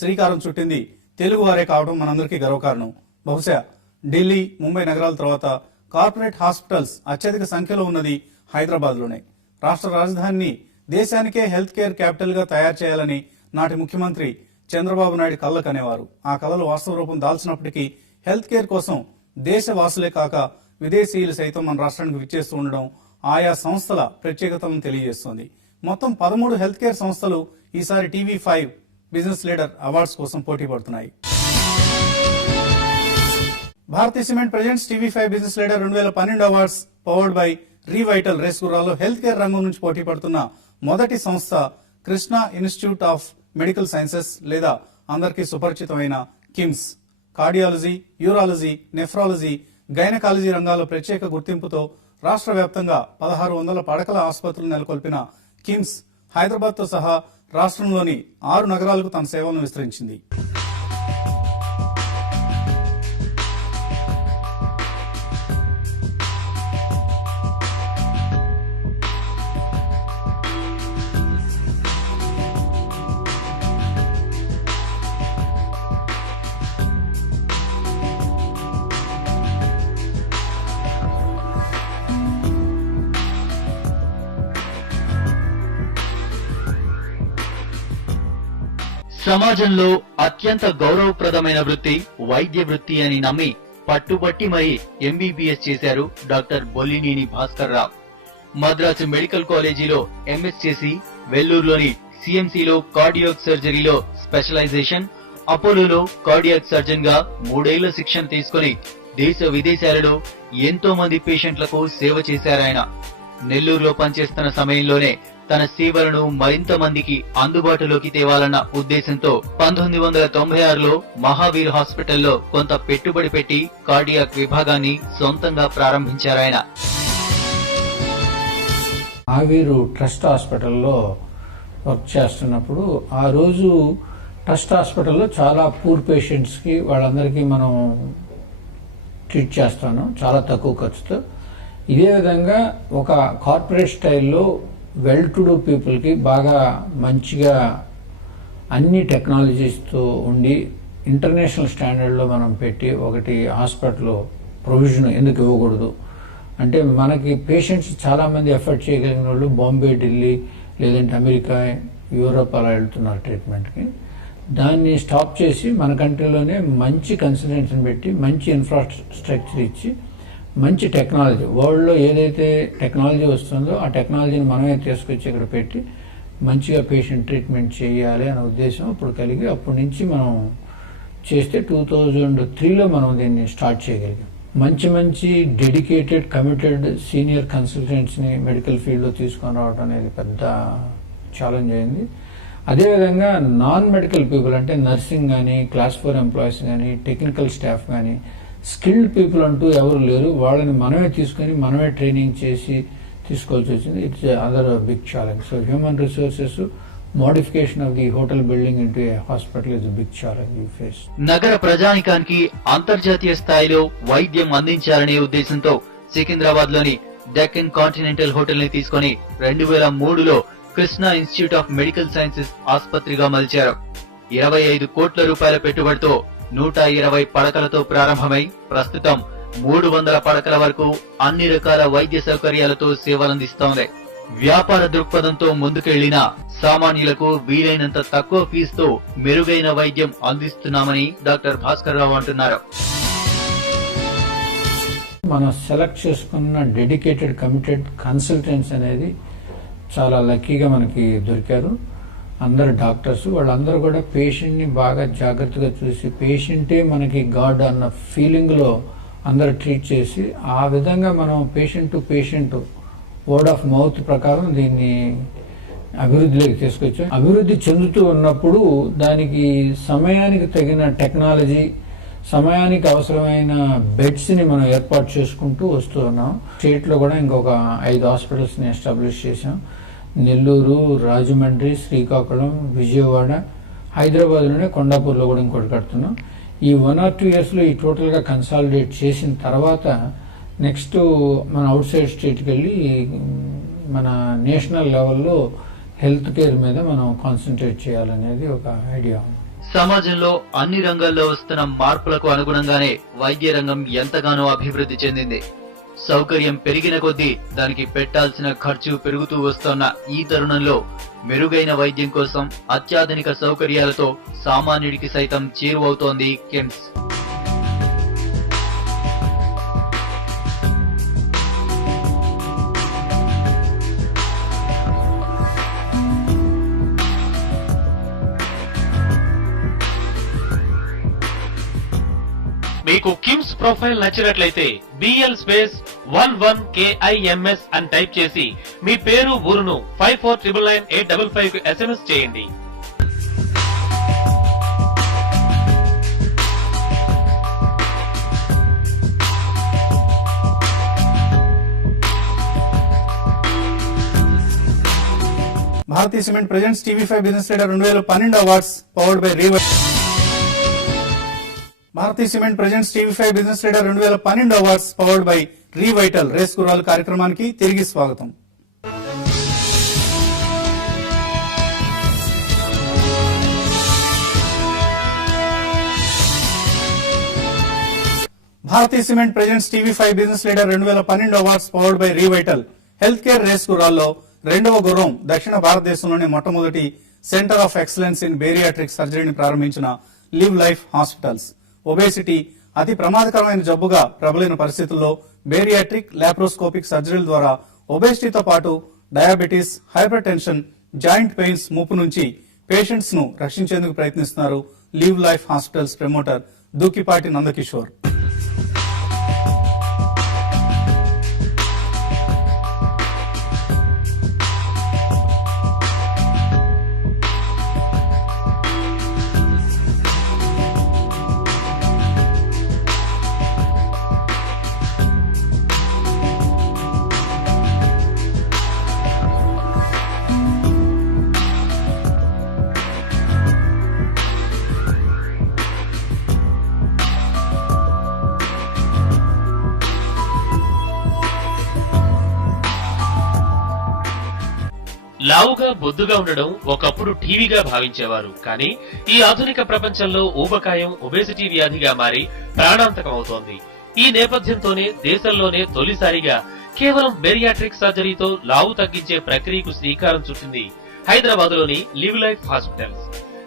శ్రీకారం చుట్టింది తెలుగువారే కావడం మనందరికీ గర్వకారణం. బహుశా ఢిల్లీ, ముంబై నగరాల తర్వాత కార్పొరేట్ హాస్పిటల్స్ అత్యధిక సంఖ్యలో ఉన్నది హైదరాబాద్లోనే. రాష్ట్ర రాజధానిని దేశానికే హెల్త్ కేర్ క్యాపిటల్ గా తయారు చేయాలని నాటి ముఖ్యమంత్రి చంద్రబాబు నాయుడు కళ్ళ కనేవారు. ఆ కళలు వాస్తవ రూపం దాల్చినప్పటికీ హెల్త్ కేర్ కోసం దేశవాసులే కాక విదేశీయులు సైతం మన రాష్ట్రానికి విచ్చేస్తూ ఉండడం ఆయా సంస్థల ప్రత్యేకతలను తెలియజేస్తోంది. మొత్తం 13 హెల్త్ కేర్ సంస్థలు ఈసారి TV5 బిజినెస్ లీడర్ అవార్డ్స్ కోసం పోటీ పడుతున్నాయి. Bharatiya cement presents TV5 business leader 2012 awards powered by Revital race గుర్రాల్లో హెల్త్ కేర్ రంగం నుంచి పోటీ పడుతున్న మొదటి సంస్థ Krishna institute of medical sciences లేదా అందరికీ సుపరిచితమైన KIMS. Cardiology, urology, nephrology, gynaecology రంగాల్లో ప్రత్యేక గుర్తింపుతో రాష్ట్ర వ్యాప్తంగా 1600 పడకల ఆసుపత్రులు నెలకొల్పిన కిమ్స్ హైదరాబాద్ తో సహా రాష్ట్రంలోని 6 నగరాలకు తన సేవలను విస్తరించింది. సమాజంలో అత్యంత గౌరవప్రదమైన వృత్తి వైద్య వృత్తి అని నమ్మి పట్టుబట్టి మరి MBBS చేశారు డాక్టర్ బొల్లినేని భాస్కర్ రావు. మద్రాసు మెడికల్ కాలేజీలో MS చేసి వెల్లూరులోని CMCలో కార్డియాక్ సర్జరీలో స్పెషలైజేషన్, అపోలోలో కార్డియాక్ సర్జన్ గా 3 ఏళ్ల శిక్షణ తీసుకుని దేశ విదేశాలలో ఎంతో మంది పేషెంట్లకు సేవ చేశారాయన. నెల్లూరులో పనిచేస్తున్న సమయంలోనే తన సేవలను మరింత మందికి అందుబాటులోకి తేవాలన్న ఉద్దేశంతో 1996లో మహావీర్ హాస్పిటల్లో కొంత పెట్టుబడి పెట్టి కార్డియాక్ విభాగాన్ని సొంతంగా ప్రారంభించారాయన. మహావీరు ట్రస్ట్ హాస్పిటల్లో వర్క్ చేస్తున్నప్పుడు ఆ రోజు ట్రస్ట్ హాస్పిటల్లో చాలా పూర్ పేషెంట్స్ కి వాళ్ళందరికీ మనం ట్రీట్ చేస్తాను చాలా తక్కువ ఖర్చుతో. ఇదే విధంగా ఒక కార్పొరేట్ స్టైల్లో వెల్ టు డూ పీపుల్కి బాగా మంచిగా అన్ని టెక్నాలజీస్తో ఉండి ఇంటర్నేషనల్ స్టాండర్డ్లో మనం పెట్టి ఒకటి హాస్పిటల్ ప్రొవిజన్ ఎందుకు ఇవ్వకూడదు అంటే మనకి పేషెంట్స్ చాలామంది ఎఫర్ట్ చేయగలిగిన వాళ్ళు బాంబే, ఢిల్లీ లేదంటే అమెరికా, యూరోప్ అలా వెళ్తున్నారు ట్రీట్మెంట్కి. దాన్ని స్టాప్ చేసి మన కంట్రీలోనే మంచి కన్సల్టెన్సీని పెట్టి మంచి ఇన్ఫ్రాస్ట్రక్చర్ ఇచ్చి మంచి టెక్నాలజీ వరల్డ్లో ఏదైతే టెక్నాలజీ వస్తుందో ఆ టెక్నాలజీని మనమే తీసుకొచ్చి ఇక్కడ పెట్టి మంచిగా పేషెంట్ ట్రీట్మెంట్ చేయాలి అనే ఉద్దేశం అప్పుడు కలిగి అప్పటి నుంచి మనం చేస్తే 2003లో మనం దీన్ని స్టార్ట్ చేయగలిగాం. మంచి మంచి డెడికేటెడ్ కమిటెడ్ సీనియర్ కన్సల్టెంట్స్ని మెడికల్ ఫీల్డ్లో తీసుకొని రావడం అనేది పెద్ద ఛాలెంజ్ అయింది. అదేవిధంగా నాన్ మెడికల్ పీపుల్ అంటే నర్సింగ్ కానీ, క్లాస్ 4 ఎంప్లాయీస్ కానీ, టెక్నికల్ స్టాఫ్ కానీ, స్కిల్డ్ పీపుల్ అంటూ ఎవరు లేరు. వాళ్ళని మనమే తీసుకుని మనమే ట్రైనింగ్ చేసి తీసుకోవాల్సి వచ్చింది. It's other big challenge. So human resources modification of the hotel building into a hospital is big challenge you face. నగర ప్రజానికానికి అంతర్జాతీయ స్థాయిలో వైద్యం అందించాలనే ఉద్దేశంతో సికింద్రాబాద్ లోని డెక్కన్ కాంటినెంటల్ హోటల్ ని తీసుకుని 2003లో Krishna institute of medical sciences ఆసుపత్రిగా మలిచారు. 25 కోట్ల రూపాయల పెట్టుబడితో 120 పడకలతో ప్రారంభమై ప్రస్తుతం 300 పడకల వరకు అన్ని రకాల వైద్య సౌకర్యాలతో సేవలందిస్తోంది. వ్యాపార దృక్పథంతో ముందుకెళ్లిన సామాన్యులకు వీలైనంత తక్కువ ఫీజుతో మెరుగైన వైద్యం అందిస్తున్నామని డాక్టర్ భాస్కర్ రావు అంటున్నారు. మనం సెలెక్ట్ చేసుకున్న డెడికేటెడ్ కమిటెడ్ కన్సల్టెంట్స్ అనేది చాలా లక్కీగా మనకి దొరికారు. అందరు డాక్టర్స్ వాళ్ళందరూ కూడా పేషెంట్ని బాగా జాగ్రత్తగా చూసి పేషెంటే మనకి గాడ్ అన్న ఫీలింగ్లో అందరు ట్రీట్ చేసి ఆ విధంగా మనం patient to patient word of mouth ప్రకారం దీన్ని అభివృద్ధిలోకి తీసుకొచ్చాం. అభివృద్ధి చెందుతూ ఉన్నప్పుడు దానికి సమయానికి తగిన టెక్నాలజీ, సమయానికి అవసరమైన బెడ్స్ని మనం ఏర్పాటు చేసుకుంటూ వస్తూ ఉన్నాం. స్టేట్లో కూడా ఇంకొక 5 హాస్పిటల్స్ని ఎస్టాబ్లిష్ చేశాం. నెల్లూరు, రాజమండ్రి, శ్రీకాకుళం, విజయవాడ, హైదరాబాద్లోనే కొండాపూర్లో కూడా ఇంకోటి కడుతున్నాం. ఈ 1 or 2 yearsలో ఈ టోటల్గా కన్సాలిడేట్ చేసిన తర్వాత నెక్స్ట్ మన అవుట్ సైడ్ స్టేట్కి వెళ్ళి మన నేషనల్ లెవెల్లో హెల్త్ కేర్ మీద మనం కాన్సన్ట్రేట్ చేయాలనేది ఒక ఐడియా. సమాజంలో అన్ని రంగాల్లో వస్తున్న మార్పులకు అనుగుణంగానే వైద్య రంగం ఎంతగానో అభివృద్ధి చెందింది. సౌకర్యం పెరిగిన కొద్దీ దానికి పెట్టాల్సిన ఖర్చు పెరుగుతూ వస్తున్న ఈ తరుణంలో మెరుగైన వైద్యం కోసం అత్యాధునిక సౌకర్యాలతో సామాన్యుడికి సైతం చేరువవుతోంది కిమ్స్. మీకు కిమ్స్ ప్రొఫైల్ నచ్చినట్లయితే BL11KIMS అని టైప్ చేసి మీ పేరు ఊరును 54999855 కు SMS చేయండి. Bharatiya cement presents TV5 business leader 2012 awards powered by Revital. Bharatiya cement presents TV5 business leader 2012 awards powered by Revital race గుర్రాలు కార్యక్రమానికి తిరిగి స్వాగతం. Bharatiya cement presents TV5 business leader 2012 awards powered by Revital health care race గుర్రాల్లో రెండవ గుర్రం దక్షిణ భారతదేశంలోని మొట్టమొదటి centre of excellence in bariatric సర్జరీని ప్రారంభించిన లివ్ లైఫ్ హాస్పిటల్స్. ఒబేసిటీ అతి ప్రమాదకరమైన జబ్బుగా ప్రబలిన పరిస్థితుల్లో బేరియాట్రిక్ లాప్రోస్కోపిక్ సర్జరీల ద్వారా ఒబేసిటీతో పాటు diabetes, hypertension, joint pains ముప్పు నుంచి పేషెంట్స్ ను రక్షించేందుకు ప్రయత్నిస్తున్నారు Liv Life hospitals promoter Dukkipati Nandakishore. లావుగా బొద్దుగా ఉండడం ఒకప్పుడు టీవీగా భావించేవారు. కానీ ఈ ఆధునిక ప్రపంచంలో ఊబకాయం ఒబేసిటీ వ్యాధిగా మారి ప్రాణాంతకం అవుతోంది. ఈ నేపథ్యంతోనే దేశంలోనే తొలిసారిగా కేవలం బెరియాట్రిక్ సర్జరీతో లావు తగ్గించే ప్రక్రియకు శ్రీకారం చుట్టింది హైదరాబాద్ లోని లివ్ లైఫ్ హాస్పిటల్స్.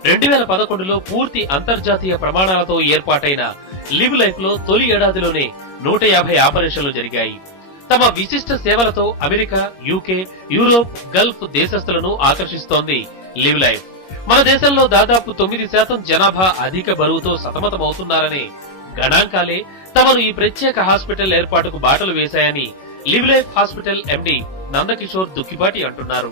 2011లో పూర్తి అంతర్జాతీయ ప్రమాణాలతో ఏర్పాటైన లివ్ లైఫ్ లో తొలి ఏడాదిలోనే 150 ఆపరేషన్లు జరిగాయి. తమ విశిష్ట సేవలతో అమెరికా, యూకే, యూరోప్, గల్ఫ్ దేశస్థులను ఆకర్షిస్తోంది లివ్ లైఫ్. మన దేశంలో దాదాపు 9% జనాభా అధిక బరువుతో సతమతమవుతున్నారనే గణాంకాలే తమను ఈ ప్రత్యేక హాస్పిటల్ ఏర్పాటుకు బాటలు వేశాయని Liv Life hospital MD Nandakishore Dukkipati అంటున్నారు.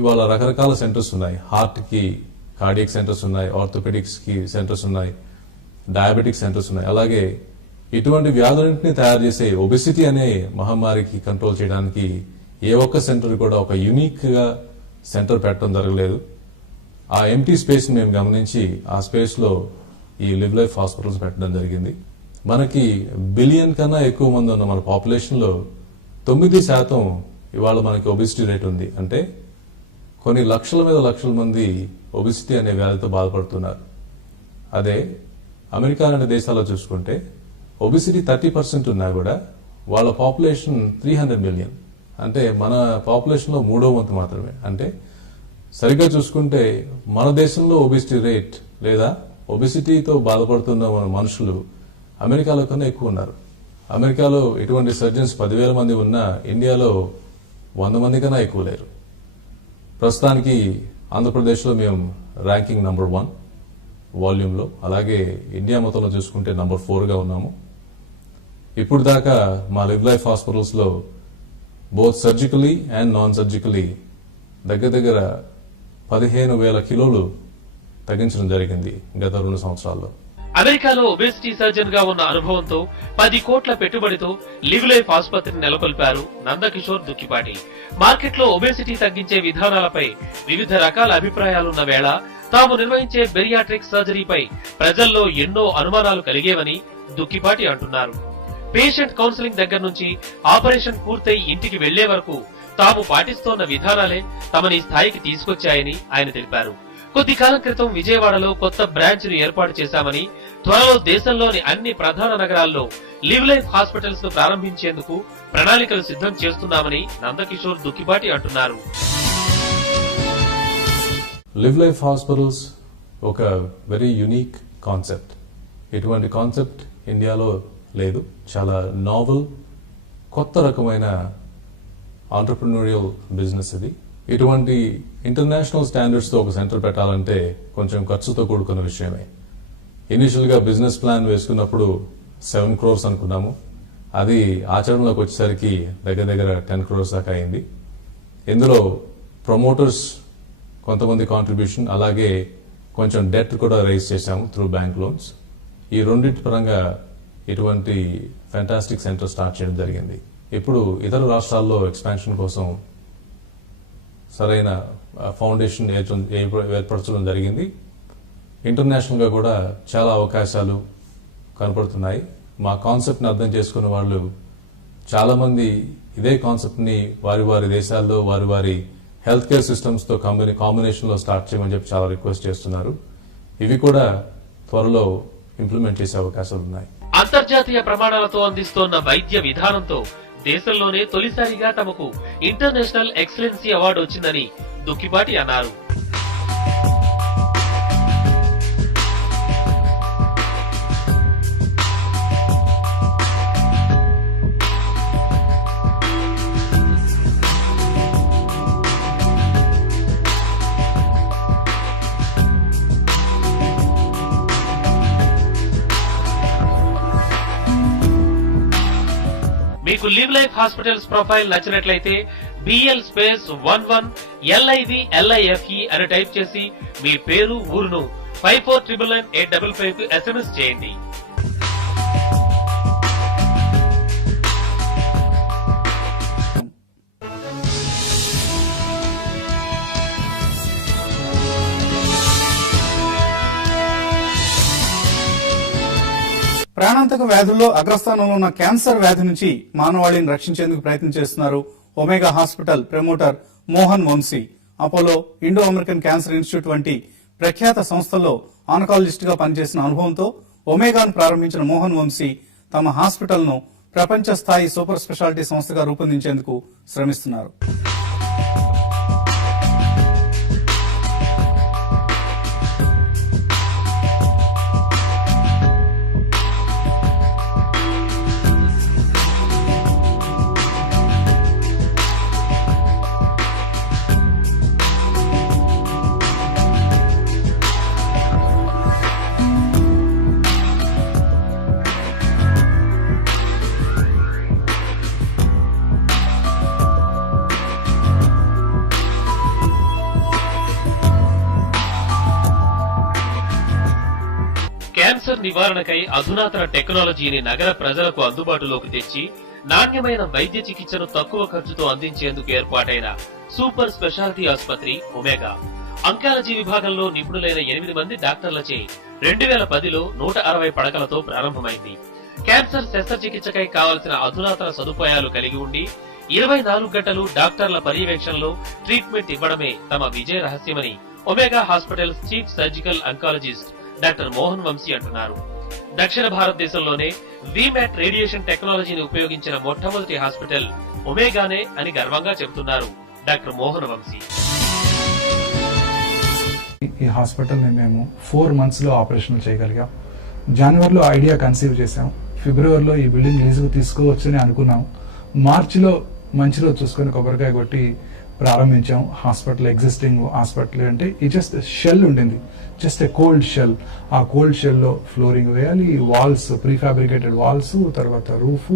ఇవాళ రకరకాల సెంటర్స్ ఉన్నాయి. హార్ట్ కి కార్డియక్ సెంటర్స్ ఉన్నాయి, ఆర్థోపెడిక్స్ కి సెంటర్స్ ఉన్నాయి, డయాబెటిక్ సెంటర్స్ ఉన్నాయి. అలాగే ఇటువంటి వ్యాధులన్నింటినీ తయారు చేసే ఒబెసిటీ అనే మహమ్మారికి కంట్రోల్ చేయడానికి ఏ ఒక్క సెంటర్ కూడా ఒక యూనిక్ గా సెంటర్ పెట్టడం జరగలేదు. ఆ ఎంటీ స్పేస్ మేము గమనించి ఆ స్పేస్ లో ఈ లివ్ లైఫ్ హాస్పిటల్స్ పెట్టడం జరిగింది. మనకి బిలియన్ కన్నా ఎక్కువ మంది ఉన్న మన పాపులేషన్ లో 9% ఇవాళ మనకి ఒబెసిటీ రేట్ ఉంది. అంటే కొన్ని లక్షల మీద లక్షల మంది ఒబెసిటీ అనే వ్యాధితో బాధపడుతున్నారు. అదే అమెరికా లాంటి దేశాల్లో చూసుకుంటే ఒబెసిటీ 30% ఉన్నా కూడా వాళ్ళ పాపులేషన్ 300 మిలియన్. అంటే మన పాపులేషన్ లో 3వ వంతు మాత్రమే. అంటే సరిగ్గా చూసుకుంటే మన దేశంలో ఒబెసిటీ రేట్ లేదా ఒబెసిటీతో బాధపడుతున్న మన మనుషులు అమెరికాలో కన్నా ఎక్కువ ఉన్నారు. అమెరికాలో ఎటువంటి సర్జన్స్ 10,000 మంది ఉన్నా ఇండియాలో 100 మంది కన్నా ఎక్కువ లేరు. ప్రస్తుతానికి ఆంధ్రప్రదేశ్లో మేము ర్యాంకింగ్ నంబర్ 1 వాల్యూమ్లో, అలాగే ఇండియా మొత్తంలో చూసుకుంటే నంబర్ 4గా ఉన్నాము. ఇప్పుడు దాకా మా లివ్ లైఫ్ హాస్పిటల్స్ లో both surgically and non surgically దగ్గర 15,000 కిలోలు తగ్గించడం జరిగింది గత 2 సంవత్సరాల్లో. అమెరికాలో ఒబేసిటీ సర్జన్ గా ఉన్న అనుభవంతో 10 కోట్ల పెట్టుబడితో లివ్ లైఫ్ ఆసుపత్రిని నెలకొల్పారు నందకిషోర్ దుక్కిపాటి. మార్కెట్ లో ఒబేసిటీ తగ్గించే విధానాలపై వివిధ రకాల అభిప్రాయాలున్న వేళ తాము నిర్వహించే బెరియాట్రిక్ సర్జరీపై ప్రజల్లో ఎన్నో అనుమానాలు కలిగేవని దుక్కిపాటి అంటున్నారు. పేషెంట్ కౌన్సిలింగ్ దగ్గర నుంచి ఆపరేషన్ పూర్తయి ఇంటికి వెళ్లే వరకు తాము పాటిస్తోన్న విధానాలే తమని ఈ స్థాయికి తీసుకొచ్చాయని ఆయన తెలిపారు. కొద్ది కాలం క్రితం విజయవాడలో కొత్త బ్రాంచ్ ను ఏర్పాటు చేశామని, త్వరలో దేశంలోని అన్ని ప్రధాన నగరాల్లో లివ్ లైఫ్ హాస్పిటల్స్ ను ప్రారంభించేందుకు ప్రణాళికలు సిద్ధం చేస్తున్నామని నందకిషోర్ దుక్కిపాటి అంటున్నారు. లివ్ లైఫ్ హాస్పిటల్స్ ఒక వెరీ యునిక్ కాన్సెప్ట్. ఇటువంటి కాన్సెప్ట్ ఇండియాలో లేదు. చాలా నావెల్, కొత్త రకమైన ఆంటర్ప్రిన్యూరియల్ బిజినెస్ ఇది. ఇటువంటి ఇంటర్నేషనల్ స్టాండర్డ్స్ తో ఒక సెంటర్ పెట్టాలంటే కొంచెం ఖర్చుతో కూడుకున్న విషయమే. ఇనిషియల్ గా బిజినెస్ ప్లాన్ వేసుకున్నప్పుడు 7 crores అనుకున్నాము. అది ఆచరణలోకి వచ్చేసరికి దగ్గర 10 crores దాకా అయింది. ఇందులో ప్రమోటర్స్ కొంతమంది కాంట్రిబ్యూషన్, అలాగే కొంచెం డెట్ కూడా రైజ్ చేశాము త్రూ బ్యాంక్ లోన్స్. ఈ రెండింటి పరంగా ఇటువంటి ఫ్యాంటాస్టిక్ సెంటర్ స్టార్ట్ చేయడం జరిగింది. ఇప్పుడు ఇతర రాష్ట్రాల్లో ఎక్స్పాన్షన్ కోసం సరైన ఫౌండేషన్ ఏర్పరచడం జరిగింది. ఇంటర్నేషనల్ గా కూడా చాలా అవకాశాలు కనపడుతున్నాయి. మా కాన్సెప్ట్ ని అర్థం చేసుకున్న వాళ్ళు చాలా మంది ఇదే కాన్సెప్ట్ ని వారి వారి దేశాల్లో వారి వారి హెల్త్ కేర్ సిస్టమ్స్ తో కాంబినేషన్ లో స్టార్ట్ చేయమని చెప్పి చాలా రిక్వెస్ట్ చేస్తున్నారు. ఇవి కూడా త్వరలో ఇంప్లిమెంట్ చేసే అవకాశాలు ఉన్నాయి. అంతర్జాతీయ ప్రమాణాలతో అందిస్తోన్న వైద్య విధానంతో దేశంలోనే తొలిసారిగా తమకు ఇంటర్నేషనల్ ఎక్సలెన్సీ అవార్డు వచ్చిందని దుక్కిపాటి అన్నారు. మీకు లివ్ లైఫ్ హాస్పిటల్స్ ప్రొఫైల్ నచ్చినట్లయితే BL11LIVLIFE అని టైప్ చేసి మీ పేరు, ఊరును 54999855 కు SMS చేయండి. ప్రాణాంతక వ్యాధుల్లో అగ్రస్థానంలో ఉన్న క్యాన్సర్ వ్యాధి నుంచి మానవాళిని రక్షించేందుకు ప్రయత్నం చేస్తున్నారు Omega hospital promoter Mohan Vamsi. Apollo, Indo American cancer institute వంటి ప్రఖ్యాత సంస్థల్లో ఆన్కాలజిస్ట్ గా పనిచేసిన అనుభవంతో ఒమేగాను ప్రారంభించిన మోహన్ వంశీ తమ హాస్పిటల్ ను ప్రపంచ స్థాయి సూపర్ స్పెషాలిటీ సంస్థగా రూపొందించేందుకు శ్రమిస్తున్నారు. క్యాన్సర్ నివారణకై అధునాతన టెక్నాలజీని నగర ప్రజలకు అందుబాటులోకి తెచ్చి నాణ్యమైన వైద్య చికిత్సను తక్కువ ఖర్చుతో అందించేందుకు ఏర్పాటైన సూపర్ స్పెషాలిటీ ఆసుపత్రి ఒమేగా. అంకాలజీ విభాగంలో నిపుణులైన 8 మంది డాక్టర్లచే 2010లో 160 పడకలతో ప్రారంభమైంది. క్యాన్సర్ శస్త్రచికిత్సకై కావలసిన అధునాతన సదుపాయాలు కలిగి ఉండి 24 గంటలు డాక్టర్ల పర్యవేక్షణలో ట్రీట్మెంట్ ఇవ్వడమే తమ విజయ రహస్యమని Omega hospitals chief surgical oncologist doctor Mohan Vamsi అంటున్నారు. దక్షిణ భారతదేశంలోనే వీమ్యాట్ రేడియేషన్ టెక్నాలజీని ఉపయోగించిన మొట్టమొదటి హాస్పిటల్ ఒమేగానే అని గర్వంగా చెబుతున్నారు డాక్టర్ మోహన్ వంశీ. ఈ హాస్పిటల్ ని మేము 4 months లో ఆపరేషన్ చేయగలిగాం. జనవరిలో ఐడియా కన్సీవ్ చేశాం. ఫిబ్రవరిలో ఈ బిల్డింగ్ లీజుకు తీసుకోవచ్చని అనుకున్నాం. మార్చిలో మంచి రోజు చూసుకొని కొబ్బరికాయ కొట్టి ప్రారంభించాం. హాస్పిటల్ ఎగ్జిస్టింగ్ హాస్పిటల్ అంటే ఈ జస్ట్ షెల్ ఉండింది, జస్ట్ ఏ కోల్డ్ షెల్. ఆ కోల్డ్ షెల్ లో ఫ్లోరింగ్ వేయాలి, వాల్స్, ప్రీఫాబ్రికేటెడ్ వాల్స్, తర్వాత roof,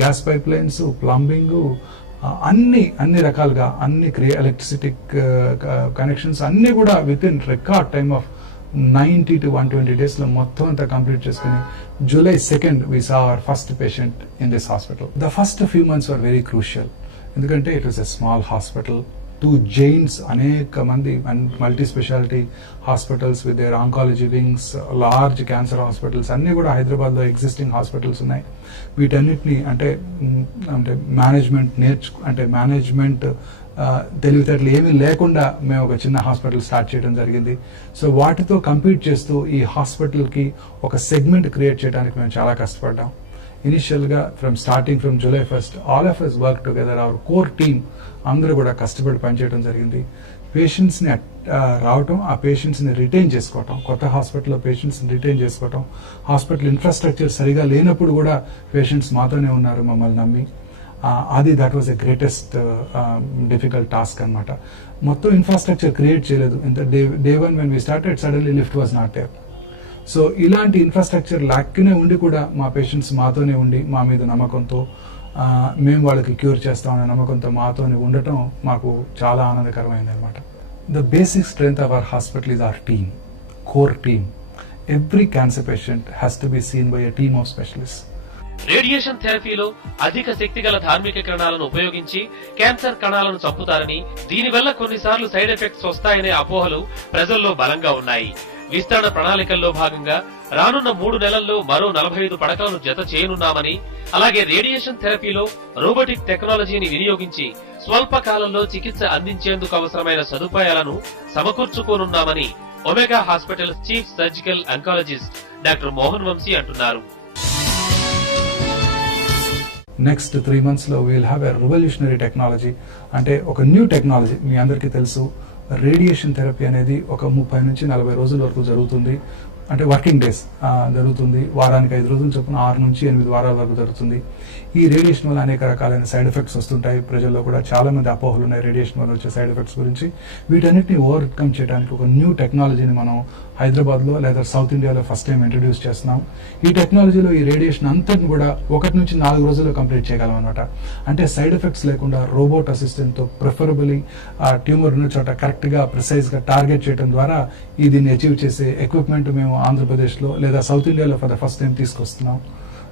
gas pipe lines, plumbing, అన్ని రకాలుగా అన్ని ఎలక్ట్రిసిటీ కనెక్షన్స్ అన్ని కూడా with in record time of 90 to 120 days లో మొత్తం అంతా కంప్లీట్ చేసుకుని July 2nd we saw our first patient in this hospital. The first few months were very crucial. ఎందుకంటే it was a small hospital, 2 giants, అనేక మంది multi speciality hospitals with their oncology wings, large cancer hospitals అన్నీ కూడా హైదరాబాద్లో existing hospitals ఉన్నాయి. వీటన్నిటిని అంటే management తెలివితేటలు ఏమీ లేకుండా మేము ఒక చిన్న హాస్పిటల్ స్టార్ట్ చేయడం జరిగింది. సో వాటితో కంపీట్ చేస్తూ ఈ హాస్పిటల్కి ఒక సెగ్మెంట్ క్రియేట్ చేయడానికి మేము చాలా కష్టపడ్డాం. ఇనిషియల్గా starting from July 1st all of us work together, hour core team అందరూ కూడా కష్టపడి పనిచేయడం జరిగింది. పేషెంట్స్ని రావటం, ఆ పేషెంట్స్ని రిటైన్ చేసుకోవటం, కొత్త హాస్పిటల్లో పేషెంట్స్ని రిటైన్ చేసుకోవటం, హాస్పిటల్ ఇన్ఫ్రాస్ట్రక్చర్ సరిగా లేనప్పుడు కూడా పేషెంట్స్ మాతోనే ఉన్నారు మమ్మల్ని నమ్మి. That was a greatest difficult task అనమాట. మొత్తం ఇన్ఫ్రాస్ట్రక్చర్ క్రియేట్ చేయలేదు. Day 1 when we started, suddenly lift was not there. So ఇలాంటి ఇన్ఫ్రాస్ట్రక్చర్ లాక్నే ఉండి కూడా మా పేషెంట్స్ మాతోనే ఉండి మా మీద నమ్మకంతో మేము వాళ్ళకి క్యూర్ చేస్తామనే నమ్మకంతో మాతోనే ఉండటం మాకు చాలా ఆనందకరమైంది అనమాట. The basic strength of our hospital is our team, core team. Every cancer patient has to be seen by a team of specialist. Radiation థెరపీలో అధిక శక్తి గల ధార్మిక కణాలను ఉపయోగించి క్యాన్సర్ కణాలను చంపుతారని, దీనివల్ల కొన్నిసార్లు సైడ్ ఎఫెక్ట్స్ వస్తాయనే అపోహలు ప్రజల్లో బలంగా ఉన్నాయి. విస్తరణ ప్రణాళికల్లో భాగంగా రానున్న 3 నెలల్లో మరో 45 పడకలను జత చేయనున్నామని, అలాగే రేడియేషన్ థెరపీలో రోబోటిక్ టెక్నాలజీని వినియోగించి స్వల్ప కాలంలో చికిత్స అందించేందుకు అవసరమైన సదుపాయాలను సమకూర్చుకోనున్నామని Omega hospitals chief surgical oncologist doctor Mohan Vamsi అంటున్నారు. నెక్స్ట్ 3 monthsలో we'll have a revolutionary technology. అంటే ఒక న్యూ టెక్నాలజీ. మీ అందరికీ తెలుసు, రేడియేషన్ థెరపీ అనేది ఒక 30 నుంచి 40 రోజుల వరకు జరుగుతుంది. అంటే వర్కింగ్ డేస్ జరుగుతుంది. వారానికి 5 రోజులు చొప్పున 6 నుంచి 8 వారాల వరకు జరుగుతుంది. ఈ రేడియేషన్ వల్ల అనేక రకాలైన సైడ్ ఎఫెక్ట్స్ వస్తుంటాయి. ప్రజల్లో కూడా చాలా మంది అపోహలు ఉన్నాయి రేడియేషన్ వల్ల వచ్చే సైడ్ ఎఫెక్ట్స్ గురించి. వీటన్నిటిని ఓవర్కమ్ చేయడానికి ఒక న్యూ టెక్నాలజీని మనం హైదరాబాద్లో లేదా సౌత్ ఇండియాలో ఫస్ట్ టైం ఇంట్రడ్యూస్ చేస్తున్నాం. ఈ టెక్నాలజీలో ఈ రేడియేషన్ అంతటిని కూడా 1 నుంచి 4 రోజుల్లో కంప్లీట్ చేయగలం అనమాట. అంటే సైడ్ ఎఫెక్ట్స్ లేకుండా రోబోట్ అసిస్టెంట్తో ప్రిఫరబుల్లీ ఆ ట్యూమర్ ఉన్న చోట కరెక్ట్గా ప్రిసైజ్గా టార్గెట్ చేయడం ద్వారా దీన్ని అచీవ్ చేసే ఎక్విప్మెంట్ మేము ఆంధ్రప్రదేశ్లో లేదా సౌత్ ఇండియాలో ఫర్ ద ఫస్ట్ టైం తీసుకొస్తున్నాం.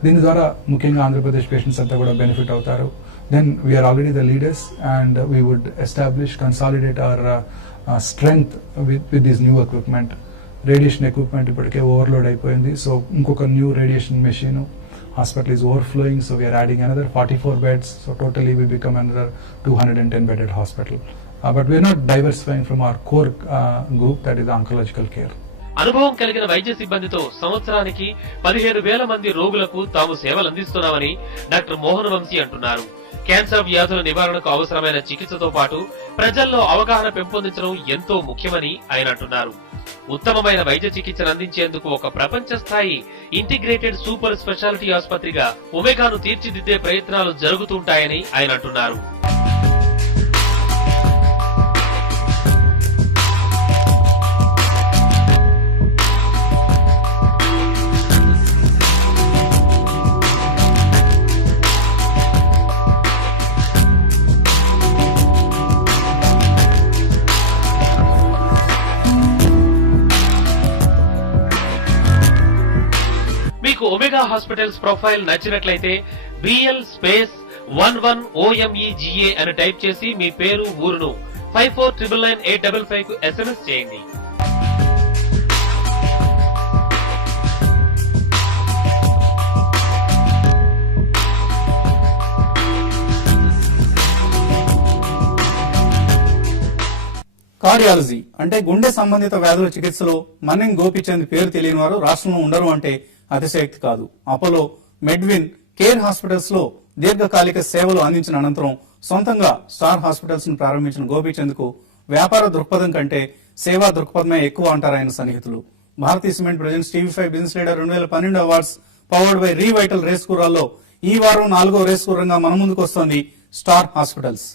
దీని ద్వారా ముఖ్యంగా ఆంధ్రప్రదేశ్ పేషెంట్స్ అంతా కూడా బెనిఫిట్ అవుతారు. Then we are already the leaders and we would establish, consolidate our strength with this new equipment. Radiation equipment ఇప్పటికే ఓవర్లోడ్ అయిపోయింది. సో ఇంకొక new radiation machine. Hospital is overflowing, so we are adding another 44 beds. So totally we become another 210 bedded hospital. But we are not diversifying from our core group, that is the oncological care. అనుభవం కలిగిన వైద్య సిబ్బందితో సంవత్సరానికి 15,000 మంది రోగులకు తాము సేవలు అందిస్తున్నామని డాక్టర్ మోహన్ వంశీ అంటున్నారు. క్యాన్సర్ వ్యాధుల నివారణకు అవసరమైన చికిత్సతో పాటు ప్రజల్లో అవగాహన పెంపొందించడం ఎంతో ముఖ్యమని ఆయన అంటున్నారు. ఉత్తమమైన వైద్య చికిత్సను అందించేందుకు ఒక ప్రపంచ స్థాయి ఇంటిగ్రేటెడ్ సూపర్ స్పెషాలిటీ ఆసుపత్రిగా ఒమేగాను తీర్చిదిద్దే ప్రయత్నాలు జరుగుతుంటాయని ఆయన అంటున్నారు. మీకు ఒమేగా హాస్పిటల్స్ ప్రొఫైల్ నచ్చినట్లయితే BL11OMEGA అని టైప్ చేసి మీ పేరు, ఊరును 54999855 కు SMS చేయండి. కార్డియాలజీ అంటే గుండె సంబంధిత వ్యాధుల చికిత్సలో మన్నిం గోపిచంద్ పేరు తెలియని వారు రాష్ట్రంలో ఉండరు అంటే అతిశయోక్తి కాదు. అపోలో మెడ్విన్ కేర్ హాస్పిటల్స్ లో దీర్ఘకాలిక సేవలు అందించిన అనంతరం సొంతంగా స్టార్ హాస్పిటల్స్ ను ప్రారంభించిన గోపిచంద్ కు వ్యాపార దృక్పథం కంటే సేవా దృక్పథమే ఎక్కువ అంటారు ఆయన సన్నిహితులు. Bharatiya cement presents TV5 business leader 2012 awards powered by Revital race గుర్రాల్లో ఈ వారం 4వ రేస్ గుర్రంగా మన ముందుకు వస్తోంది స్టార్ హాస్పిటల్స్.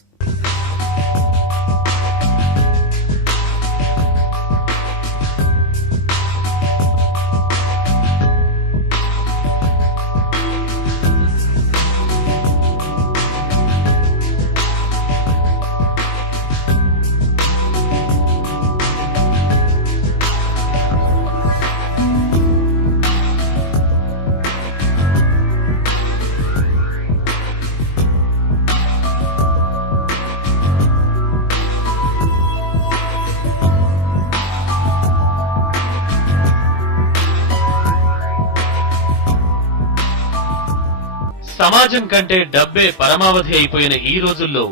సమాజం కంటే డబ్బే పరమావధి అయిపోయిన ఈ రోజుల్లో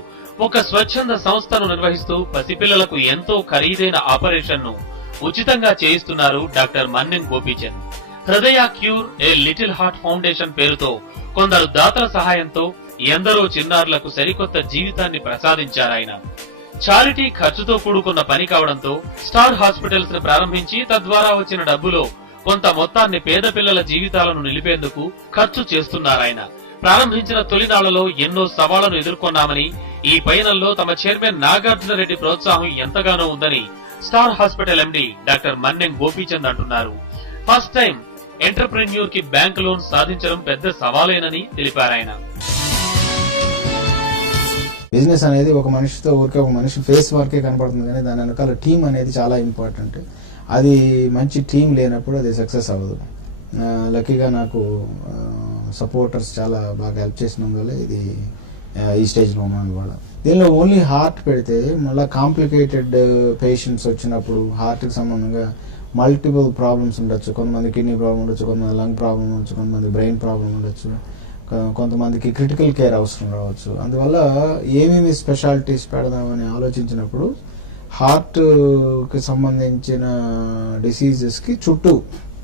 ఒక స్వచ్ఛంద సంస్థను నిర్వహిస్తూ పసిపిల్లలకు ఎంతో ఖరీదైన ఆపరేషన్ ను ఉచితంగా చేయిస్తున్నారు డాక్టర్ మన్నెం గోపీచంద్. హృదయ cure a little heart foundation పేరుతో కొందరు దాతల సహాయంతో ఎందరో చిన్నారులకు సరికొత్త జీవితాన్ని ప్రసాదించారాయన. చారిటీ ఖర్చుతో కూడుకున్న పని కావడంతో స్టార్ హాస్పిటల్స్ ను ప్రారంభించి తద్వారా వచ్చిన డబ్బులో కొంత మొత్తాన్ని పేద పిల్లల జీవితాలను నిలిపేందుకు ఖర్చు చేస్తున్నారాయన. ప్రారంభించిన తొలినాళ్లలో ఎన్నో సవాళ్లను ఎదుర్కొన్నామని, ఈ పయనంలో తమ చైర్మన్ నాగార్జున రెడ్డి ప్రోత్సాహం ఎంతగానో ఉందని star hospital MD doctor Mannem Gopichand అంటున్నారు. ఫస్ట్ టైం ఎంటర్ప్రెన్యూర్ కి బ్యాంక్ లోన్ సాధించడం పెద్ద సవాలేనని తెలిపారాయన. బిజినెస్ అనేది ఒక మనిషితో ఊరికే ఒక మనిషి ఫేస్ వర్కే కనపడుతుంది, కానీ దాని వెనకాల టీం అనేది చాలా ఇంపార్టెంట్. అది మంచి టీం లేనప్పుడు అది సక్సెస్ అవ్వదు. లక్కీగా నాకు సపోర్టర్స్ చాలా బాగా హెల్ప్ చేసినందువల్ల ఇది ఈ స్టేజ్లో ఉన్నాను. కూడా దీనిలో ఓన్లీ హార్ట్ పెడితే మళ్ళీ కాంప్లికేటెడ్ పేషెంట్స్ వచ్చినప్పుడు హార్ట్కి సంబంధంగా మల్టిపుల్ ప్రాబ్లమ్స్ ఉండొచ్చు. కొంతమంది కిడ్నీ ప్రాబ్లం ఉండొచ్చు, కొంతమంది లంగ్ ప్రాబ్లం ఉండొచ్చు, కొంతమంది బ్రెయిన్ ప్రాబ్లం ఉండొచ్చు, కొంతమందికి క్రిటికల్ కేర్ అవసరం రావచ్చు. అందువల్ల ఏమేమి స్పెషాలిటీస్ పెడదామని ఆలోచించినప్పుడు హార్ట్కి సంబంధించిన డిసీజెస్కి చుట్టూ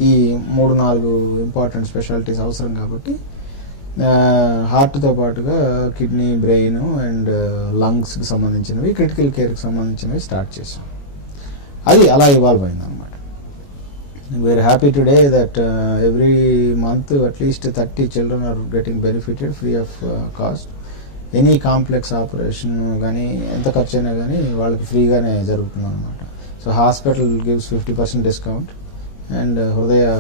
ఈ 3-4 ఇంపార్టెంట్ స్పెషాలిటీస్ అవసరం కాబట్టి హార్ట్తో పాటుగా కిడ్నీ, బ్రెయిన్ అండ్ లంగ్స్కి సంబంధించినవి, క్రిటికల్ కేర్కి సంబంధించినవి స్టార్ట్ చేసాం. అది అలా ఇవాల్వ్ అయింది అనమాట. We're happy today that every month at least 30 children are getting benefited free of cost. Any complex operation gaani enta kharchaina gaani vallaki free gaane jarugutundi anamata. So hospital gives 50% discount and Hridaya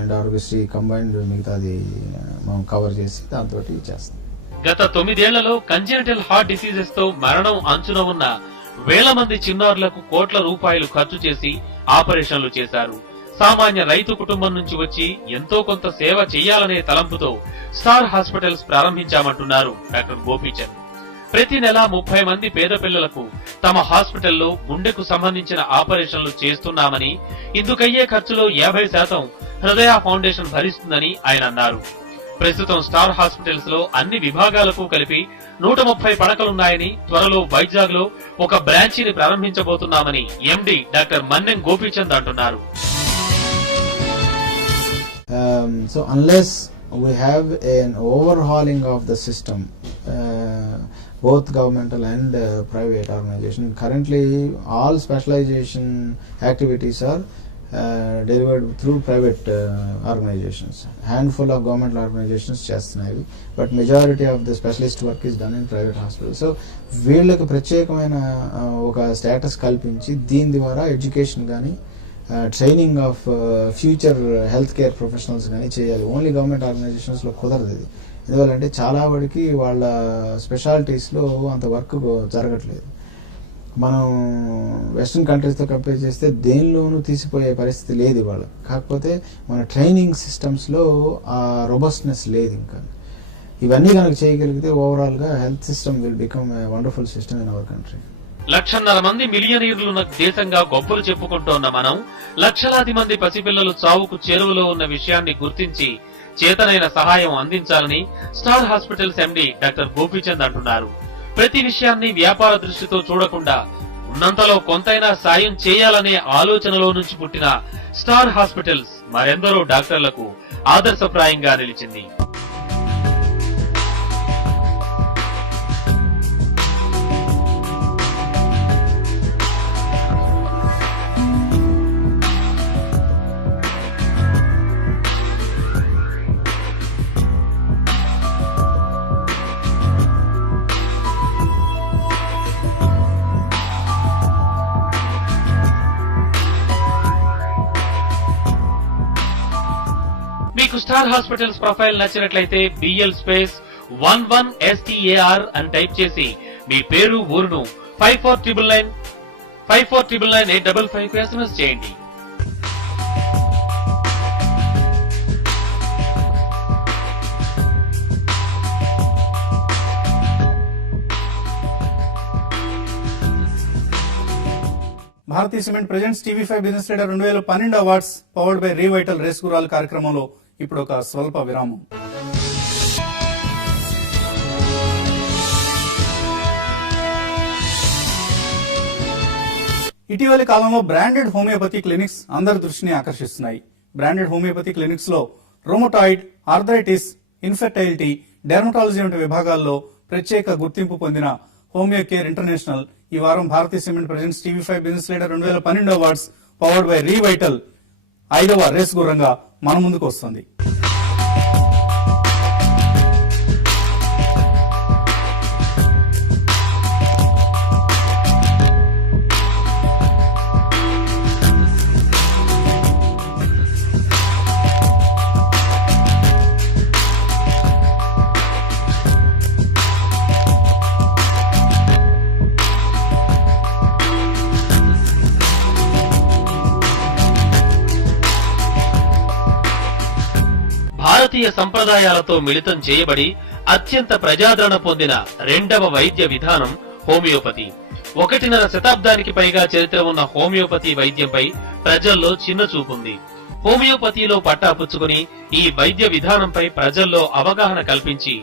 and Argosy combined migitadi మనం cover చేసి దాంతో చేస్తాం. గత 9 ఏళ్లలో congenital heart diseases తో మరణం అంచున ఉన్న వేల మంది చిన్నారులకు కోట్ల రూపాయలు ఖర్చు చేసి ఆపరేషన్లు చేశారు. సామాన్య రైతు కుటుంబం నుంచి వచ్చి ఎంతో కొంత సేవ చేయాలనే తలంపుతో స్టార్ హాస్పిటల్స్ ప్రారంభించామంటున్నారు డాక్టర్ గోపీచంద్. ప్రతి నెల 30 మంది పేద పిల్లలకు తమ హాస్పిటల్లో గుండెకు సంబంధించిన ఆపరేషన్లు చేస్తున్నామని, ఇందుకయ్యే ఖర్చులో 50% హృదయ ఫౌండేషన్ భరిస్తుందని ఆయన అన్నారు. ప్రస్తుతం స్టార్ హాస్పిటల్స్ లో అన్ని విభాగాలకు కలిపి 130 పడకలున్నాయని, త్వరలో వైజాగ్ లో ఒక బ్రాంచీని ప్రారంభించబోతున్నామని ఎండీ డాక్టర్ మన్నెం గోపీచంద్ అంటున్నారు. So unless we have an overhauling of the system, both governmental and private organization, currently all specialization activities are delivered through private organizations. Handful of governmental organizations చేస్తున్నాయి, but majority of the specialist work is done in private hospitals. So వీళ్ళకి ప్రత్యేకమైన ఒక status కల్పించి దీని ద్వారా education కానీ training of future health care professionals కానీ చేయాలి. ఓన్లీ గవర్నమెంట్ ఆర్గనైజేషన్స్లో కుదరదు ఇది. ఎందువల్లంటే చాలా వాడికి వాళ్ళ స్పెషాలిటీస్లో అంత వర్క్ జరగట్లేదు. మనం వెస్ట్రన్ కంట్రీస్తో కంపేర్ చేస్తే దేనిలోనూ తీసిపోయే పరిస్థితి లేదు ఇవాళ. కాకపోతే మన ట్రైనింగ్ సిస్టమ్స్లో ఆ రోబస్ట్నెస్ లేదు. ఇంకా ఇవన్నీ కనుక చేయగలిగితే ఓవరాల్గా health system will become a wonderful system in our country. 1,50,000 మంది మిలియనీర్లున్న దేశంగా గొప్పలు చెప్పుకుంటోన్న మనం లక్షలాది మంది పసిపిల్లలు చావుకు చేరువలో ఉన్న విషయాన్ని గుర్తించి చేతనైన సహాయం అందించాలని star hospitals MD doctor Gopichand అంటున్నారు. ప్రతి విషయాన్ని వ్యాపార దృష్టితో చూడకుండా ఉన్నంతలో కొంతైనా సాయం చేయాలనే ఆలోచనలో నుంచి పుట్టిన స్టార్ హాస్పిటల్స్ మరెందరో డాక్టర్లకు ఆదర్శప్రాయంగా నిలిచింది. మీకు స్టార్ హాస్పిటల్స్ ప్రొఫైల్ నచ్చినట్లయితే BL స్పేస్ 11STAR అని టైప్ చేసి మీ పేరు, ఊరును 54999855 కు SMS చేయండి. Bharatiya cement presents TV5 business leader 2012 awards powered by Revital race గురాల్ కార్యక్రమంలో ఇప్పుడు ఒక స్వల్ప విరామం. ఇటీవలి కాలంలో బ్రాండెడ్ హోమియోపతి క్లినిక్స్ అందరి దృష్టిని ఆకర్షిస్తున్నాయి. బ్రాండెడ్ హోమియోపతి క్లినిక్స్ లో రొమటాయిడ్, ఆర్థరైటిస్, ఇన్ఫెర్టైలిటీ, డెర్మటాలజీ వంటి విభాగాల్లో ప్రత్యేక గుర్తింపు పొందిన హోమియో కేర్ ఇంటర్నేషనల్ ఈ వారం Bharatiya cement presents TV five business leader 2012 awards powered by Revital 5వ రేస్ గుర్రంగా మన ముందుకు వస్తుంది. భారతీయ సంప్రదాయాలతో మిళితం చేయబడి అత్యంత ప్రజాదరణ పొందిన రెండవ వైద్య విధానం హోమియోపతి. 1.5 శతాబ్దానికి పైగా చరిత్ర ఉన్న హోమియోపతి వైద్యంపై ప్రజల్లో చిన్న చూపుంది. హోమియోపతిలో పట్టాపుచ్చుకుని ఈ వైద్య విధానంపై ప్రజల్లో అవగాహన కల్పించి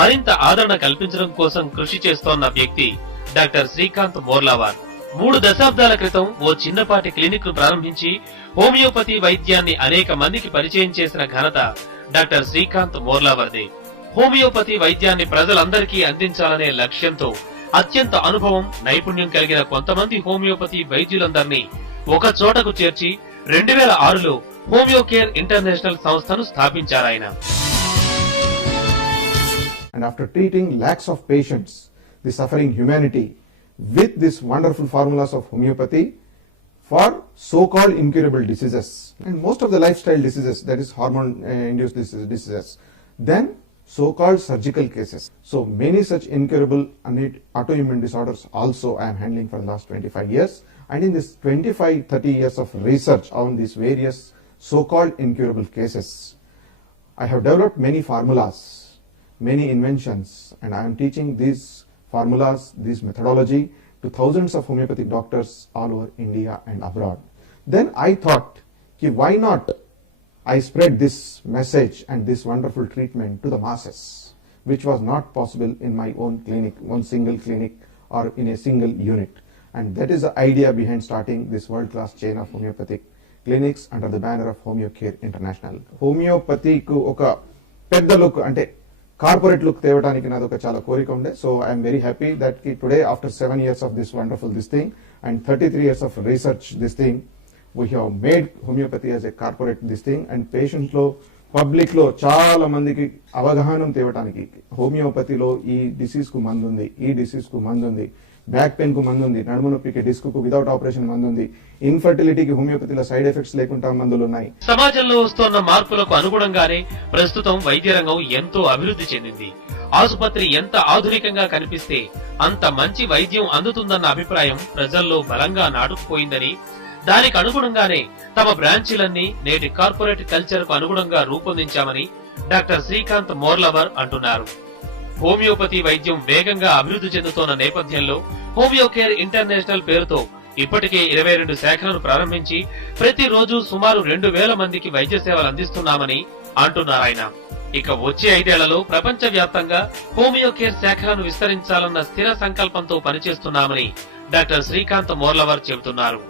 మరింత ఆదరణ కల్పించడం కోసం కృషి చేస్తోన్న వ్యక్తి డాక్టర్ శ్రీకాంత్ మోర్లావార్. 3 దశాబ్దాల క్రితం ఓ చిన్నపాటి క్లినిక్ ను ప్రారంభించి హోమియోపతి వైద్యాన్ని అనేక మందికి పరిచయం చేసిన ఘనత డాక్టర్ శ్రీకాంత్ మోర్లావర్దే. హోమియోపతి వైద్యాన్ని ప్రజలందరికీ అందించాలనే లక్ష్యంతో అత్యంత అనుభవం, నైపుణ్యం కలిగిన కొంతమంది హోమియోపతి వైద్యులందరినీ ఒక చోటకు చేర్చి 2006లో హోమియో కేర్ ఇంటర్నేషనల్ సంస్థను స్థాపించారాయన. And after treating lakhs of patients, the suffering humanity, with these wonderful formulas of homeopathy for so-called incurable diseases and most of the lifestyle diseases, that is hormone-induced diseases, then so-called surgical cases. So many such incurable autoimmune disorders also I am handling for the last 25 years. And in this 25-30 years of research on these various so-called incurable cases, I have developed many formulas, many inventions, and I am teaching these formulas, this methodology to thousands of homeopathic doctors all over India and abroad. Then I thought, why not I spread this message and this wonderful treatment to the masses, which was not possible in my own clinic, one single clinic or in a single unit. And that is the idea behind starting this world-class chain of homeopathic clinics under the banner of Homeo Care International. Homeopathy ku oka pedda look ante corporate look తేవడానికి నాది ఒక చాలా కోరిక ఉండే. So I'm very happy that today after 7 years of this wonderful this thing and 33 years of research this thing, we have made homeopathy as a corporate this thing, and patients లో public లో చాలా మందికి అవగాహన తేవడానికి హోమియోపతిలో ఈ disease కు మందు ఉంది, ఈ డిసీజ్ కు మందు ఉంది, బ్యాక్ పెయిన్ కు మందు ఉంది, నడుము నొప్పికి డిస్క్ కు వితౌట్ ఆపరేషన్ మందు ఉంది, ఇన్ఫర్టిలిటీకి హోమియోపతిలో సైడ్ ఎఫెక్ట్స్ లేకుండా మందులు ఉన్నాయి. సమాజంలో వస్తున్న మార్పులకు అనుగుణంగానే ప్రస్తుతం వైద్య రంగం ఎంతో అభివృద్ధి చెందింది. ఆసుపత్రి ఎంత ఆధునికంగా కనిపిస్తే అంత మంచి వైద్యం అందుతుందన్న అభిప్రాయం ప్రజల్లో బలంగా నాటుకుపోయిందని, దానికి అనుగుణంగానే తమ బ్రాంచీలన్నీ నేటి కార్పొరేట్ కల్చర్ కు అనుగుణంగా రూపొందించామని డాక్టర్ శ్రీకాంత్ మోర్లవర్ అంటున్నారు. హోమియోపతి వైద్యం వేగంగా అభివృద్ధి చెందుతోన్న నేపథ్యంలో హోమియో కేర్ ఇంటర్నేషనల్ పేరుతో ఇప్పటికే 22 శాఖలను ప్రారంభించి ప్రతిరోజు సుమారు 2000 మందికి వైద్య సేవలు అందిస్తున్నామని అంటున్నారాయన. ఇక వచ్చే 5 ఏళ్లలో ప్రపంచ వ్యాప్తంగా హోమియో కేర్ శాఖలను విస్తరించాలన్న స్థిర సంకల్పంతో పనిచేస్తున్నామని డాక్టర్ శ్రీకాంత్ మోర్లవర్ చెబుతున్నారు.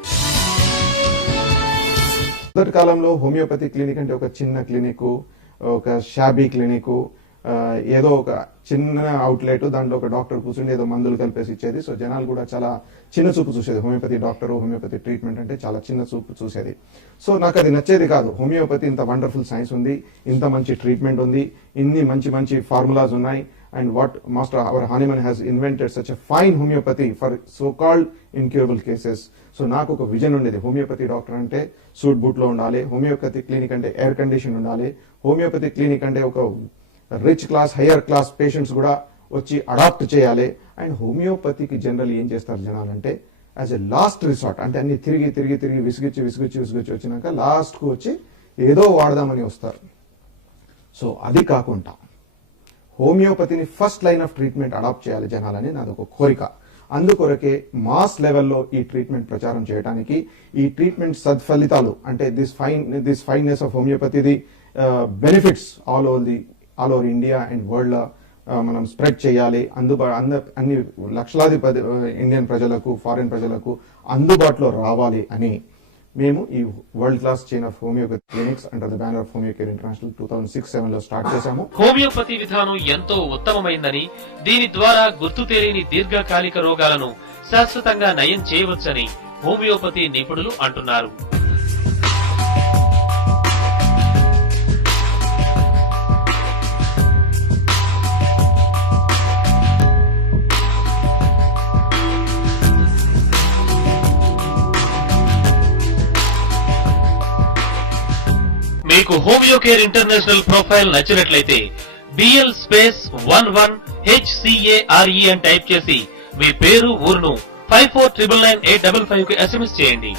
మొదటి కాలంలో హోమియోపతి క్లినిక్ అంటే ఒక చిన్న క్లినిక్, ఒక షాబీ క్లినిక్, ఏదో ఒక చిన్న అవుట్లెట్, దాంట్లో ఒక డాక్టర్ కూర్చుండి ఏదో మందులు కలిపేసి ఇచ్చేది. సో జనాలు కూడా చాలా చిన్న చూపు చూసేది. హోమియోపతి డాక్టర్, హోమియోపతి ట్రీట్మెంట్ అంటే చాలా చిన్న చూపు చూసేది. సో నాకు అది నచ్చేది కాదు. హోమియోపతి ఇంత వండర్ఫుల్ సైన్స్ ఉంది, ఇంత మంచి ట్రీట్మెంట్ ఉంది, ఇన్ని మంచి మంచి ఫార్ములాస్ ఉన్నాయి, and what Master our Hahnemann has invented such a fine homeopathy for so-called incurable cases. So నాకు ఒక విజన్ ఉండేది. హోమియోపతి డాక్టర్ అంటే సూట్ బూట్ లో ఉండాలి, హోమియోపతి క్లినిక్ అంటే ఎయిర్ కండిషన్ ఉండాలి, హోమియోపతి క్లినిక్ అంటే ఒక rich class, higher class patients కూడా వచ్చి అడాప్ట్ చేయాలి. అండ్ హోమియోపతికి జనరల్ ఏం చేస్తారు జనాలు అంటే యాజ్ ఎ లాస్ట్ రిసార్ట్, అంటే అన్ని తిరిగి తిరిగి తిరిగి విసిగిచ్చి వచ్చినాక లాస్ట్ కు వచ్చి ఏదో వాడదామని వస్తారు. సో అది కాకుండా హోమియోపతిని first line of treatment adopt చేయాలి జనాలని నాది ఒక కోరిక. అందుకొరకే మాస్ లెవెల్లో ఈ ట్రీట్మెంట్ ప్రచారం చేయడానికి, ఈ ట్రీట్మెంట్ సత్ఫలితాలు అంటే this fineness of homeopathy benefits all over India and world మనం స్ప్రెడ్ చేయాలి, అన్ని లక్షలాది ఇండియన్ ప్రజలకు, ఫారిన్ ప్రజలకు అందుబాటులో రావాలి అని మేము ఈ world class chain of homeopathy clinics under the banner of homeo care international 2006-07 లో స్టార్ట్ చేశాము. హోమియోపతి విధానం ఎంతో ఉత్తమమైందని, దీని ద్వారా గుర్తు తెలియని దీర్ఘకాలిక రోగాలను శాశ్వతంగా నయం చేయవచ్చని హోమియోపతి నిపుణులు అంటున్నారు. మీకు హోమియో కేర్ ఇంటర్నేషనల్ ప్రొఫైల్ నచ్చినట్లయితే BL11HCARE అని టైప్ చేసి మీ పేరు, ఊరును 54999855 కు SMS చేయండి.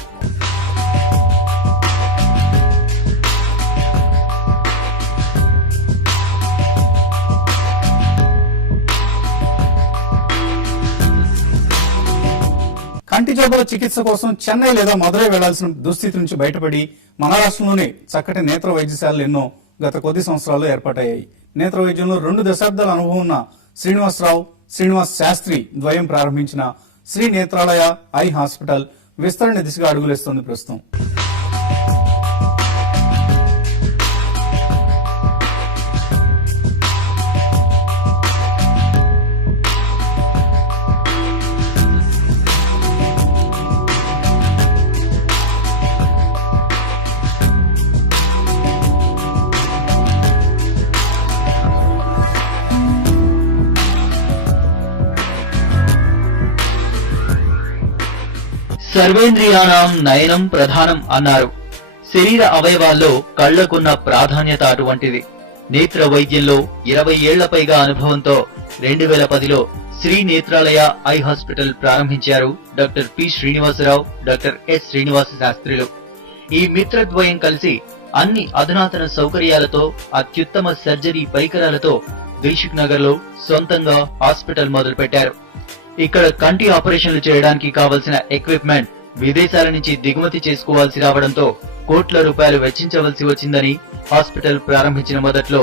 కంటి జబ్బుల చికిత్స కోసం చెన్నై లేదా మదురై వెళ్లాల్సిన దుస్థితి నుంచి బయటపడి మన రాష్ట్రంలోనే చక్కటి నేత్ర వైద్యశాలలు ఎన్నో గత కొద్ది సంవత్సరాల్లో ఏర్పాటయ్యాయి. నేత్ర వైద్యంలో 2 దశాబ్దాల అనుభవం ఉన్న శ్రీనివాస్ శాస్త్రి ద్వయం ప్రారంభించిన శ్రీ నేత్రాలయ ఐ హాస్పిటల్ విస్తరణ దిశగా అడుగులేస్తోంది ప్రస్తుతం. సర్వేంద్రియాణం నయనం ప్రధానం అన్నారు. శరీర అవయవాల్లో కళ్లకున్న ప్రాధాన్యత అటువంటిది. నేత్ర వైద్యంలో 20 ఏళ్ల పైగా అనుభవంతో 2010లో శ్రీ నేత్రాలయ ఐ హాస్పిటల్ ప్రారంభించారు doctor P Srinivasarao, doctor S Srinivasa శాస్త్రిలు. ఈ మిత్రద్వయం కలిసి అన్ని అధునాతన సౌకర్యాలతో, అత్యుత్తమ సర్జరీ పరికరాలతో దిల్సుఖ్ నగర్ లో సొంతంగా హాస్పిటల్ మొదలుపెట్టారు. ఇక్కడ కంటి ఆపరేషన్లు చేయడానికి కావలసిన ఎక్విప్మెంట్ విదేశాల నుంచి దిగుమతి చేసుకోవాల్సి రావడంతో కోట్ల రూపాయలు వెచ్చించవలసి వచ్చిందని హాస్పిటల్ ప్రారంభించిన మొదట్లో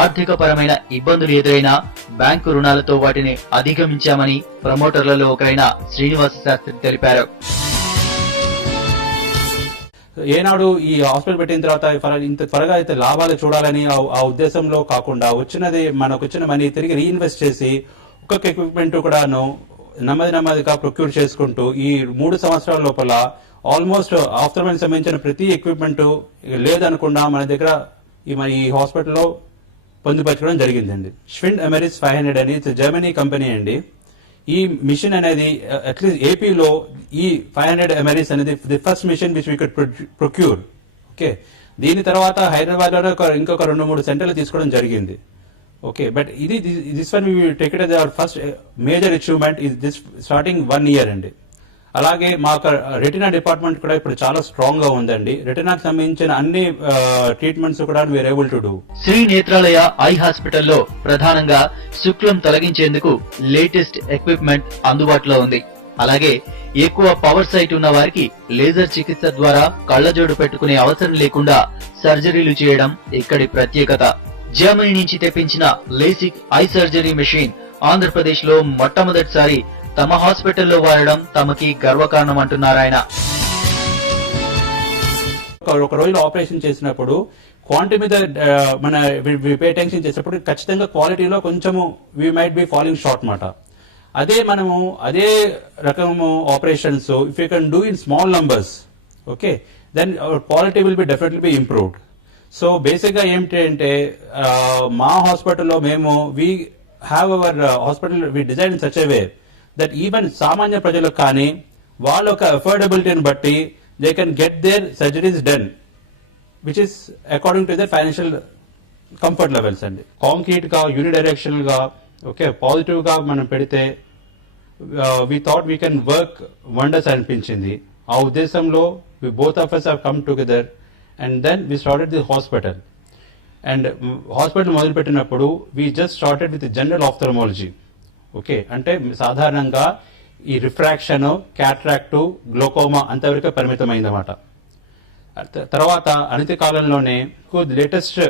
ఆర్థిక పరమైన ఇబ్బందులు ఎదురైనా బ్యాంకు రుణాలతో వాటిని అధిగమించామని ప్రమోటర్లలో ఒకరైన శ్రీనివాస శాస్త్రి తెలిపారు. ఏనాడు ఈ హాస్పిటల్ పెట్టిన తర్వాత ఇంత త్వరగా అయితే లాభాలు చూడాలని ఆ ఉద్దేశంలో కాకుండా మనకు వచ్చిన మనీ తిరిగి రీఇన్వెస్ట్ చేసి ఒక్కొక్క ఎక్విప్మెంట్ కూడాను నెమ్మదిగా ప్రొక్యూర్ చేసుకుంటూ ఈ 3 సంవత్సరాల లోపల ఆల్మోస్ట్ ఆఫ్టర్మెన్ సంబంధించిన ప్రతి ఎక్విప్మెంట్ లేదనకుండా మన దగ్గర ఈ హాస్పిటల్లో పొందుపరచడం జరిగిందండి. స్విండ్ ఎమెరిస్ 500 అని జర్మనీ కంపెనీ అండి. ఈ మిషన్ అనేది అట్లీస్ట్ ఏపీలో ఈ 500 ఎమెరిస్ అనేది the first machine which we could procure. Okay, దీని తర్వాత హైదరాబాద్ లో ఇంకొక 2-3 సెంటర్లు తీసుకోవడం జరిగింది. Okay, but this one we will take it as our first major achievement is this starting 1 year అండి. అలాగే మాకు రెటినా డిపార్ట్మెంట్ కూడా ఇప్పుడు చాలా స్ట్రాంగ్ గా ఉందండి. రెటినాకి సంబంధించిన అన్ని ట్రీట్మెంట్స్ కూడా we're able to do. Sri Nethralaya eye హాస్పిటల్లో ప్రధానంగా శుక్లం తొలగించేందుకు లేటెస్ట్ ఎక్విప్మెంట్ అందుబాటులో ఉంది. అలాగే ఎక్కువ పవర్ సైట్ ఉన్న వారికి లేజర్ చికిత్స ద్వారా కళ్లజోడు పెట్టుకునే అవసరం లేకుండా సర్జరీలు చేయడం ఇక్కడి ప్రత్యేకత. జర్మనీ నుంచి తెప్పించిన LASIK I surgery machine Andhra Pradesh లో మొట్టమొదటిసారి తమ హాస్పిటల్లో వాడడం తమకి గర్వకారణం అంటున్నారు ఆయన. ఒక రోజులో ఆపరేషన్ చేసినప్పుడు క్వాంటిటీ మీద మన పే అటెన్షన్ చేసినప్పుడు ఖచ్చితంగా క్వాలిటీలో కొంచెము we might be following short మాట. అదే రకము operations if you can do in small numbers, okay, then our quality will be definitely be improved. So basic గా ఏంటంటే మా హాస్పిటల్లో మేము we have our hospital we design in such a way that even సామాన్య ప్రజలకు కానీ వాళ్ళ యొక్క అఫోర్డబిలిటీని బట్టి they can get their surgeries done which is according to their financial comfort levels అండి. కాంక్రీట్ గా యూనిడైరెక్షనల్ గా ఓకే పాజిటివ్ గా మనం పెడితే we thought we can work wonders అనిపించింది. ఆ ఉద్దేశంలో we both of us have come together and then we started the hospital. And hospital మొదలు పెట్టినప్పుడు we just started with the general ophthalmology. Okay, అంటే సాధారణంగా ఈ రిఫ్రాక్షన్, క్యాట్రాక్ట్, గ్లోకోమా అంతవరకు పరిమితమైందన్నమాట. తర్వాత అనతి కాలంలోనే లేటెస్ట్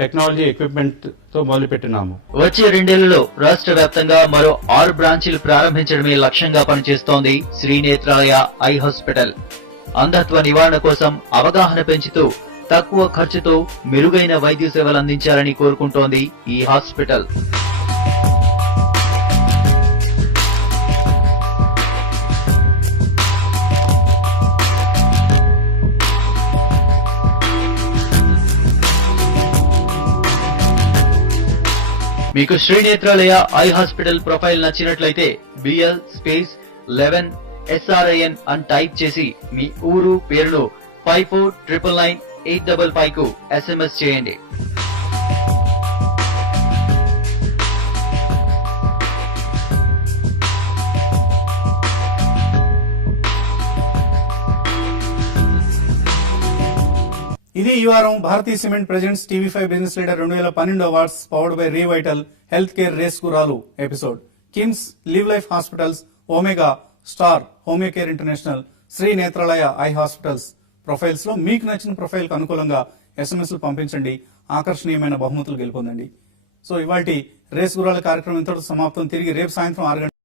టెక్నాలజీ ఎక్విప్మెంట్ తో మొదలుపెట్టినాము. వచ్చే 2 ఏళ్లలో రాష్ట్ర వ్యాప్తంగా మరో 6 బ్రాంచీలు ప్రారంభించడమే లక్ష్యంగా పనిచేస్తోంది శ్రీ నేత్రాలయ ఐ హాస్పిటల్. అంధత్వ నివారణ కోసం అవగాహన పెంచుతూ తక్కువ ఖర్చుతో మెరుగైన వైద్య సేవలు అందించాలని కోరుకుంటోంది ఈ హాస్పిటల్. మీకు Shri Nethralaya eye hospital profile నచ్చినట్లయితే BL-11 SRIN అని టైప్ చేసి మీ ఊరు పేరును 54999855 కు SMS చేయండి. ఇది ఈ వారం Bharatiya cement presents TV5 business leader 2012 awards powered by Revital health care race గురాలు episode. KIMS, Liv Life hospitals, Omega, Star, homeo care international, Sri Nethralaya eye hospitals profiles లో మీకు నచ్చిన ప్రొఫైల్ కు అనుకూలంగా SMS పంపించండి. ఆకర్షణీయమైన బహుమతులు గెలుపొందండి. సో ఇవాల్టి రేస్ గురాల కార్యక్రమం ఇంతటితో సమాప్తం. తిరిగి రేపు సాయంత్రం 6 గంటలకు